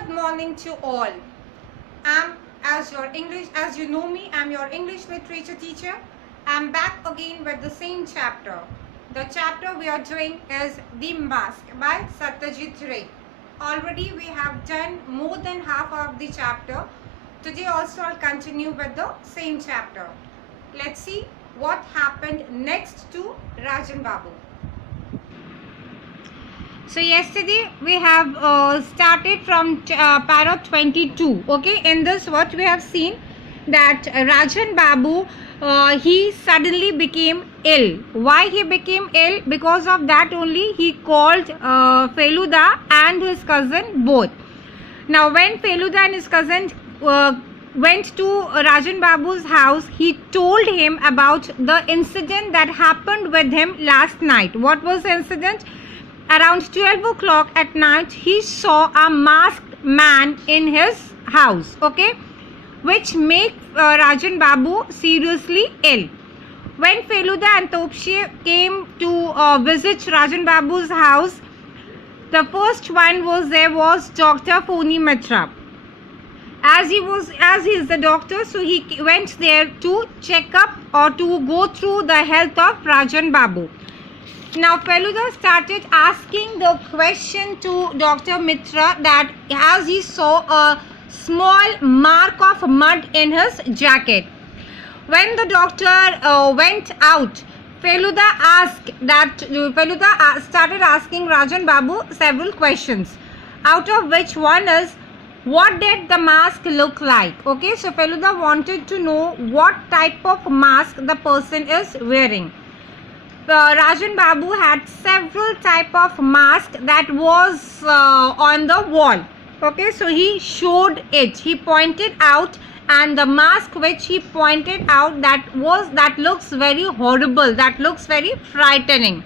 Good morning to all. As you know me, I'm your English literature teacher. I'm back again with the same chapter. The chapter we are doing is The Mask by Satyajit Ray. Already we have done more than half of the chapter. Today also I'll continue with the same chapter. Let's see what happened next to Rajan Babu. So yesterday we have started from para 22. Okay, in this what we have seen that Rajan Babu he suddenly became ill. Why he became ill? Because of that only he called Feluda and his cousin both. Now when Feluda and his cousin went to Rajan Babu's house, he told him about the incident that happened with him last night. What was the incident? Around 12 o'clock at night, he saw a masked man in his house, okay, which made Rajan Babu seriously ill. When Feluda and Topshe came to visit Rajan Babu's house, the first one was Dr. Phony Mitra. As he is the doctor, so he went there to check up or to go through the health of Rajan Babu. Now Feluda started asking the question to Dr. Mitra that as he saw a small mark of mud in his jacket. When the doctor went out, Feluda started asking Rajan Babu several questions, out of which one is, what did the mask look like? Okay, so Feluda wanted to know what type of mask the person is wearing. Rajan Babu had several type of mask that was on the wall. Okay, so he showed it. He pointed out, and the mask which he pointed out that looks very horrible. That looks very frightening.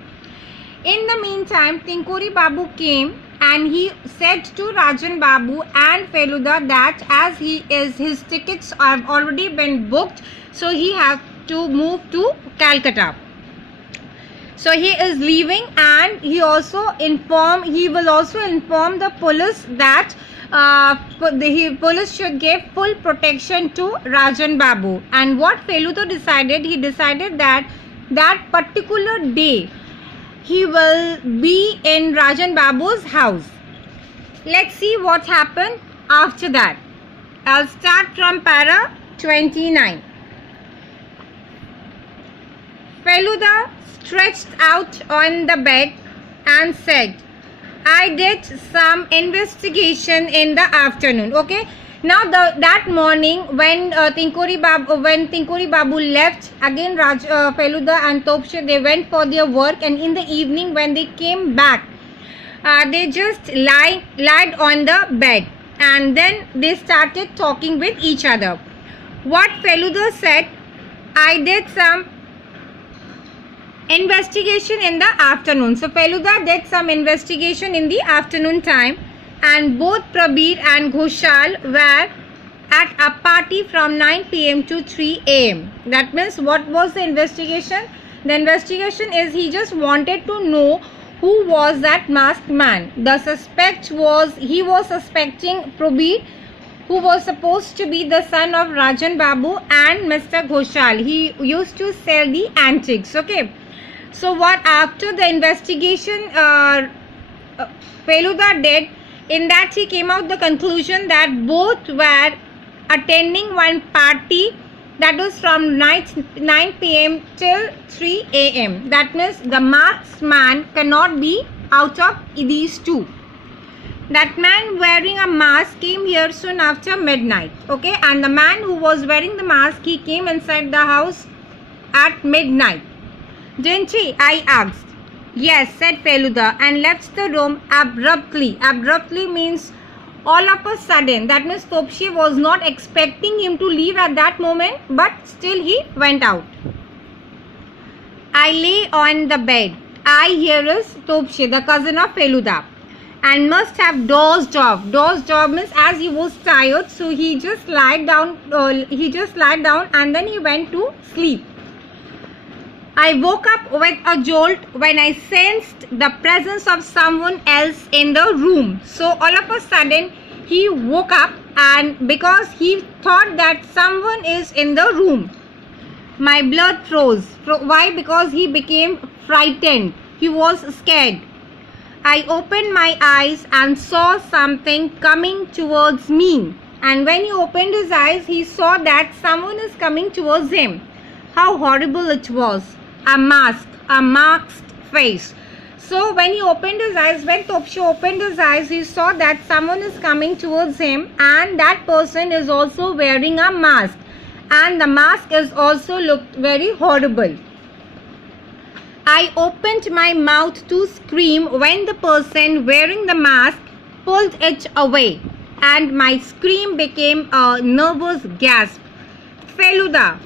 In the meantime, Tinkuri Babu came and he said to Rajan Babu and Feluda that as his tickets have already been booked, so he have to move to Calcutta. So he is leaving, and he will also inform the police that the police should give full protection to Rajan Babu. And what Feluda decided, he decided that particular day he will be in Rajan Babu's house. Let's see what happened after that. I'll start from para 29. Feluda stretched out on the bed and said, I did some investigation in the afternoon. Okay, now that morning when Tinkuri Babu left, again Feluda and Topshe, they went for their work, and in the evening when they came back, they just lied on the bed, and then they started talking with each other. What Feluda said, I did some investigation in the afternoon. So Feluda did some investigation in the afternoon time, and both Prabir and Ghoshal were at a party from 9 p.m. to 3 a.m. That means what was the investigation? The investigation is he just wanted to know who was that masked man. The suspect he was suspecting Prabir, who was supposed to be the son of Rajan Babu, and Mr. Ghoshal. He used to sell the antiques. Okay. So what after the investigation Feluda did, in that he came out the conclusion that both were attending one party that was from 9 p.m. till 3 a.m. That means the masked man cannot be out of these two. That man wearing a mask came here soon after midnight. Okay, and the man who was wearing the mask, he came inside the house at midnight. Didn't he? I asked. Yes, said Feluda, and left the room abruptly. Abruptly means all of a sudden. That means Topshe was not expecting him to leave at that moment, but still he went out. I lay on the bed. Here is Topshe, the cousin of Feluda, and must have dozed off. Dozed off means as he was tired, so he just lied down. And then he went to sleep. I woke up with a jolt when I sensed the presence of someone else in the room. So all of a sudden he woke up, and because he thought that someone is in the room. My blood froze. Why? Because he became frightened. He was scared. I opened my eyes and saw something coming towards me. And when he opened his eyes, he saw that someone is coming towards him. How horrible it was. A mask, a masked face. So when he opened his eyes, when Topsy opened his eyes, he saw that someone is coming towards him, and that person is also wearing a mask. And the mask is also looked very horrible. I opened my mouth to scream when the person wearing the mask pulled it away, and my scream became a nervous gasp. Feluda,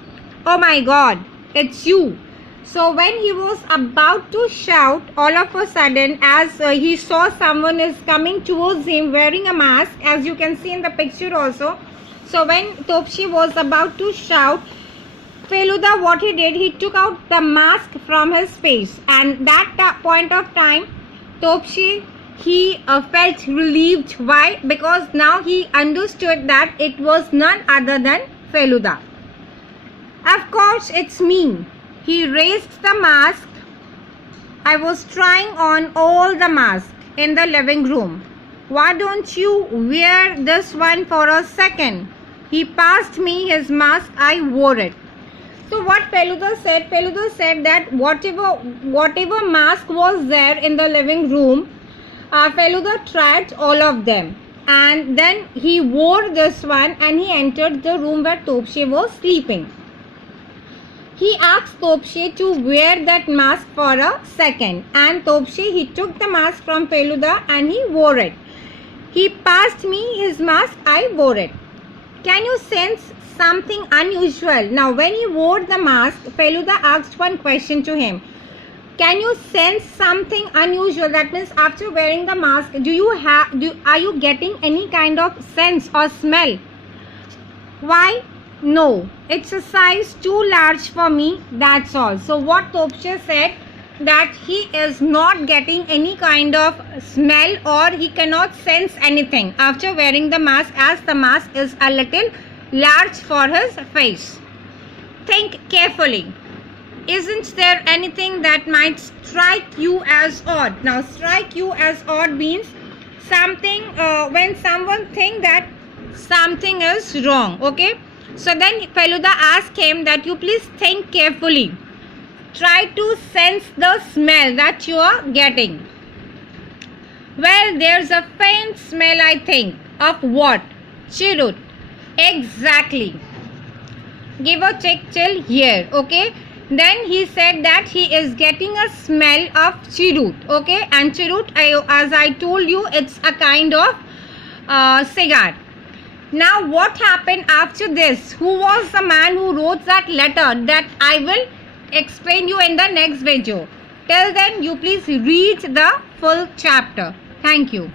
oh my God, it's you. So when he was about to shout, all of a sudden, as he saw someone is coming towards him wearing a mask, as you can see in the picture also. So when Topsy was about to shout, Feluda, what he did, he took out the mask from his face, and that point of time, Topsy, he felt relieved. Why? Because now he understood that it was none other than Feluda. Of course, it's me. He raised the mask. I was trying on all the masks in the living room. Why don't you wear this one for a second? He passed me his mask. I wore it. So what Feluda said that whatever mask was there in the living room, Feluda tried all of them, and then he wore this one and he entered the room where Topsy was sleeping. He asked Topsy to wear that mask for a second, and Topsy, he took the mask from Feluda and he wore it. He passed me his mask. I wore it. Can you sense something unusual? Now when he wore the mask, Feluda asked one question to him. Can you sense something unusual? That means after wearing the mask, are you getting any kind of sense or smell? Why? No, it's a size too large for me, that's all. So what Topsy said, that he is not getting any kind of smell or he cannot sense anything after wearing the mask, as the mask is a little large for his face. Think carefully. Isn't there anything that might strike you as odd? Now strike you as odd means something when someone thinks that something is wrong. Okay, so then Feluda asked him that you please think carefully. Try to sense the smell that you are getting. Well, there's a faint smell, I think. Of what? Cheroot. Exactly. Give a check till here. Okay. Then he said that he is getting a smell of cheroot. Okay. And cheroot, as I told you, it's a kind of cigar. Now what happened after this? Who was the man who wrote that letter? That I will explain you in the next video. Till then, you please read the full chapter. Thank you.